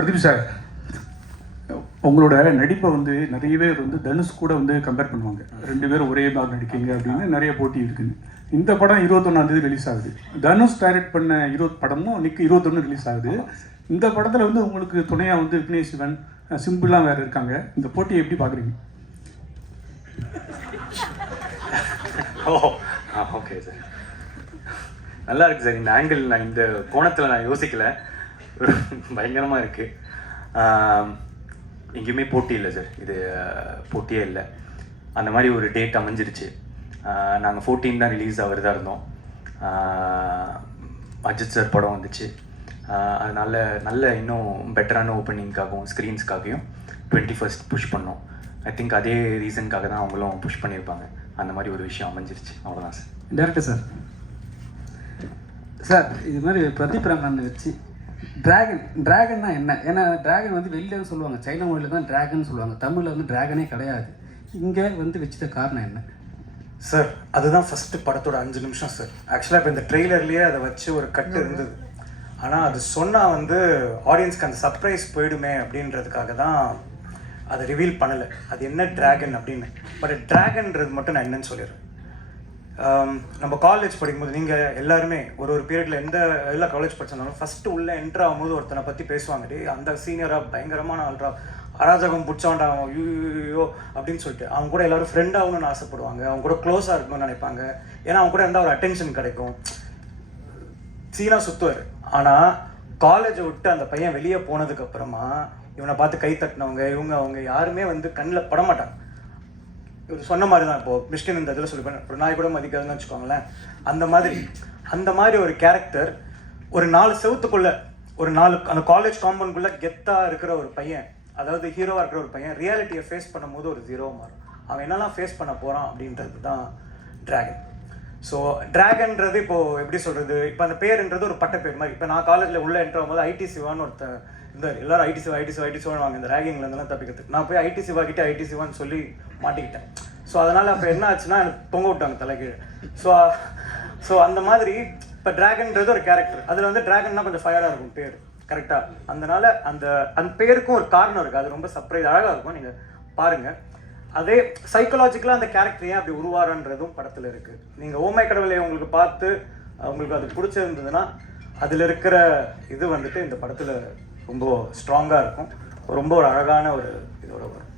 Pradeep sir உங்களோட நடிப்பை வந்து நிறைய பேர் வந்து தனுஷ் கூட வந்து கம்பேர் பண்ணுவாங்க. ரெண்டு பேரும் ஒரே மாதிரி நடிக்கீங்க அப்படின்னு நிறைய போட்டி இருக்குன்னு. இந்த படம் இருபத்தொன்னாந்தேதி ரிலீஸ் ஆகுது. தனுஷ் டைரக்ட் பண்ண இருபது படமும் நிக்கு இருபத்தொன்று ரிலீஸ் ஆகுது. இந்த படத்தில் வந்து உங்களுக்கு துணையாக வந்து விக்னேஷ் சிவன் சிம்பிளாக வேறு இருக்காங்க. இந்த போட்டியை எப்படி பார்க்குறீங்க ஓ ஓகே சார் நல்லா இருக்கு சார் இந்த ஆங்கிள் நான் இந்த கோணத்தில் நான் யோசிக்கலை. பயங்கரமாக இருக்குது எங்கேயுமே போட்டி இல்லை சார் இது போட்டியே இல்லை. அந்த மாதிரி ஒரு டேட் அமைஞ்சிருச்சு. நாங்கள் ஃபோர்டீன் தான் ரிலீஸ் ஆகிறதா இருந்தோம். அஜித் சார் படம் வந்துச்சு. அதனால் நல்ல இன்னும் பெட்டரான ஓப்பனிங்காகவும் ஸ்க்ரீன்ஸ்க்காகவும் டுவெண்ட்டி ஃபர்ஸ்ட் புஷ் பண்ணோம். ஐ திங்க் அதே ரீசனுக்காக தான் அவங்களும் புஷ் பண்ணியிருப்பாங்க. அந்த மாதிரி ஒரு விஷயம் அமைஞ்சிருச்சு. அவ்வளோதான் சார் டேரக்டர் சார் சார் இது மாதிரி பிரதீப் ரங்கன் வச்சு டிராகன் டிராகன்னா என்ன? ஏன்னா டிராகன் வந்து வெளியில சொல்லுவாங்க. சைனா மொழியில் தான் டிராகன் சொல்லுவாங்க. தமிழில் வந்து டிராகனே கிடையாது. இங்கே வந்து வச்சுட்ட காரணம் என்ன? சார் அதுதான் ஃபஸ்ட்டு படத்தோட அஞ்சு நிமிஷம் சார் ஆக்சுவலாக இப்போ இந்த ட்ரெய்லர்லேயே அதை வச்சு ஒரு கட்டு இருந்தது. ஆனால் அது சொன்னால் வந்து ஆடியன்ஸ்க்கு அந்த சர்ப்ரைஸ் போயிடுமே அப்படின்றதுக்காக தான் அதை ரிவீல் பண்ணலை. அது என்ன டிராகன் அப்படின்னு. பட் டிராகன்றது மட்டும் நான் என்னன்னு சொல்லிடுறேன். நம்ம காலேஜ் படிக்கும்போது நீங்கள் எல்லாருமே ஒரு ஒரு பீரியடில் எந்த எல்லா காலேஜ் படிச்சிருந்தாலும் ஃபஸ்ட்டு உள்ளே என்ட்ரு ஆகும்போது ஒருத்தனை பற்றி பேசுவாங்கடி அந்த சீனியராக பயங்கரமான ஆள்ரா அராஜகம் பிடிச்சான்டா அவன் ஐயோ அப்படின்னு சொல்லிட்டு. அவங்க கூட எல்லாரும் ஃப்ரெண்ட் ஆகணும்னு ஆசைப்படுவாங்க. அவங்க கூட க்ளோஸாக இருக்கணும்னு நினைப்பாங்க. ஏன்னா அவங்க கூட இருந்தால் ஒரு அட்டென்ஷன் கிடைக்கும். சீனாக சுத்துவார். ஆனால் காலேஜை விட்டு அந்த பையன் வெளியே போனதுக்கப்புறமா இவனை பார்த்து கை தட்டினவங்க இவங்க அவங்க யாருமே வந்து கண்ணில் படமாட்டாங்க. இவர் சொன்ன மாதிரி தான் இப்போ மிஷ்கின் இந்த இதில் சொல்லிப்பேன் ஒரு நாய் கூட மதிக்காதுன்னு வச்சுக்கோங்களேன். அந்த மாதிரி அந்த மாதிரி ஒரு கேரக்டர் ஒரு நாலு செவத்துக்குள்ள ஒரு நாலு அந்த காலேஜ் காம்பவுண்ட்குள்ள கெத்தாக இருக்கிற ஒரு பையன் அதாவது ஹீரோவாக இருக்கிற ஒரு பையன் ரியாலிட்டியை ஃபேஸ் பண்ணும்போது ஒரு ஜீரோவா மாறும். அவன் என்னெல்லாம் ஃபேஸ் பண்ண போகிறான் அப்படின்றது தான் ட்ராகன் ஸோ ட்ராகன்றது இப்போ எப்படி சொல்றது? இப்போ அந்த பேருன்றது ஒரு பட்ட பேர் மாதிரி. இப்போ நான் காலேஜில் உள்ள என்ட்ரு ஆகும்போது ஐடி சிவான்னு ஒருத்தர் இருந்தார். எல்லாரும் IT Siva IT Siva IT சிவான்னு வாங்க. இந்த ரேகிங்ல இருந்தெல்லாம் தப்பிக்கிறதுக்கு. நான் போய் ஐடி சிவா கிட்டே ஐடி சிவான்னு சொல்லி மாட்டிக்கிட்டேன். ஸோ அதனால அப்போ என்ன ஆச்சுன்னா எனக்கு தொங்க விட்டாங்க தலைகீழ். ஸோ ஸோ அந்த மாதிரி இப்போ டிராகன்ன்றது ஒரு கேரக்டர் அதில் வந்து டிராகன்னா கொஞ்சம் ஃபயராக இருக்கும் பேர். கரெக்டாக அதனால அந்த அந்த பேருக்கும் ஒரு காரணம் இருக்குது அது ரொம்ப சர்ப்ரைஸ் அழகாக இருக்கும். நீங்கள் பாருங்கள் அதே சைக்கலாஜிக்கலாக அந்த கேரக்டர் ஏன் அப்படி உருவாரன்றதும் படத்தில் இருக்குது நீங்கள் ஓமை கடவுளை உங்களுக்கு பார்த்து உங்களுக்கு அது பிடிச்சிருந்ததுன்னா அதில் இருக்கிற இது வந்துட்டு இந்த படத்தில் ரொம்ப ஸ்ட்ராங்காக இருக்கும். ரொம்ப ஒரு அழகான ஒரு இதோட வரும்.